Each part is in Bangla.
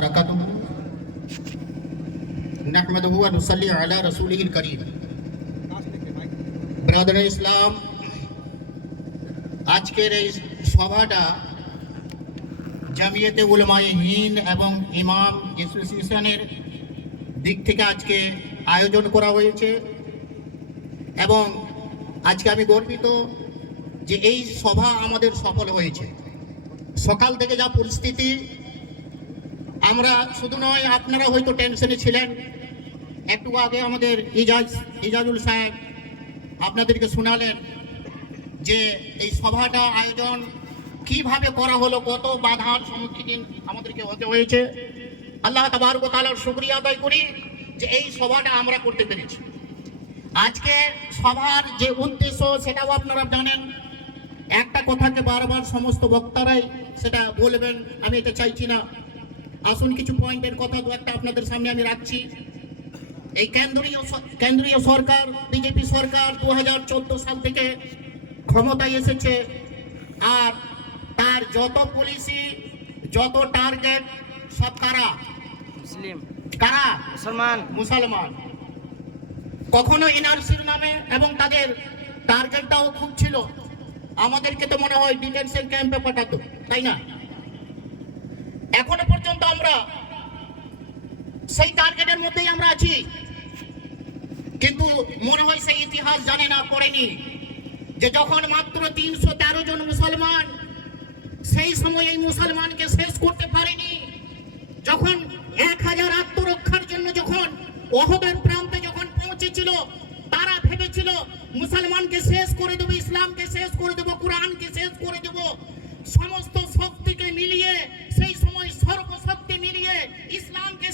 وبركاته نحمده ونصلي على رسوله الكريم ব্রাদার ইসলাম আজকের এই সভাটা জামিয়াতে উলমায়ে হিন্দ এবং ইমাম অ্যাসোসিয়েশনের দিক থেকে আজকে আয়োজন করা হয়েছে এবং আজকে আমি গর্বিত যে এই সভা আমাদের সফল হয়েছে সকাল থেকে যা পরিস্থিতি আমরা শুধু নয়, আপনারা হয়তো টেনশনে ছিলেন। একটু আগে আমাদের ইজাজ, ইজাজুল সাহেব আপনাদেরকে শোনালেন যে এই সভাটা আয়োজন কীভাবে করা হলো, কত বাধার সম্মুখীন আমাদেরকে হতে হয়েছে। আল্লাহ তাবারক তাআলার শুকরিয়া আদায় করি যে এই সভাটা আমরা করতে পেরেছি। আজকে সভার যে উদ্দেশ্য সেটাও আপনারা জানেন। একটা কথাকে বারবার সমস্ত বক্তারাই সেটা বলবেন, আমি এটা চাইছি না। আসুন কিছু পয়েন্টের কথা দু একটা আপনাদের সামনে আমি রাখছি। এই কেন্দ্রীয় কেন্দ্রীয় সরকার বিজেপি সরকার দু সাল থেকে ক্ষমতায় এসেছে আর তার যত পলিসি যত টার্গেট সব কারা? মুসলিম। কারা? মুসলমান। মুসলমান। কখনো এনআরসির নামে এবং তাদের টার্গেটটাও খুব ছিল। আমাদেরকে তো মনে হয় ডিটেনশন ক্যাম্পে পাঠাতো তাই না? এখনও পর্যন্ত আমরা সেই টার্গেটের মধ্যেই আমরা আছি। কিন্তু মনে হয় সেই ইতিহাস জানে না, পড়েনি। যে যখন মাত্র তিনশো তেরো জন মুসলমান সেই সময় এই মুসলমানকে শেষ করতে পারেনি, যখন এক হাজার আত্মরক্ষার জন্য যখন ওহদের প্রান্তে যখন পৌঁছেছিল, তারা ভেবেছিল মুসলমানকে শেষ করে দেবো, ইসলামকে শেষ করে দেবো, কোরআনকে শেষ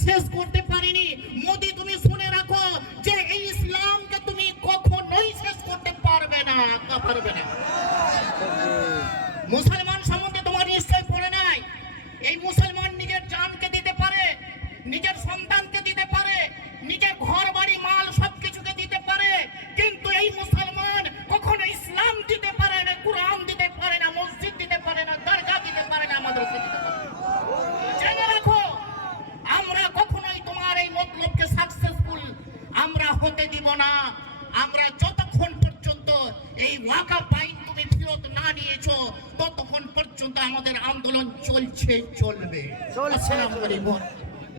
শেষ করতে পারিনি। মোদি, তুমি শুনে রাখো যে এই ইসলামকে তুমি কখনোই শেষ করতে পারবে না পারবে না। মুসলমান আমরা যতক্ষণ পর্যন্ত এই ওয়াকা পাইন তুমি ফেরত না নিয়েছো ততক্ষণ পর্যন্ত আমাদের আন্দোলন চলছে চলবে চলছে।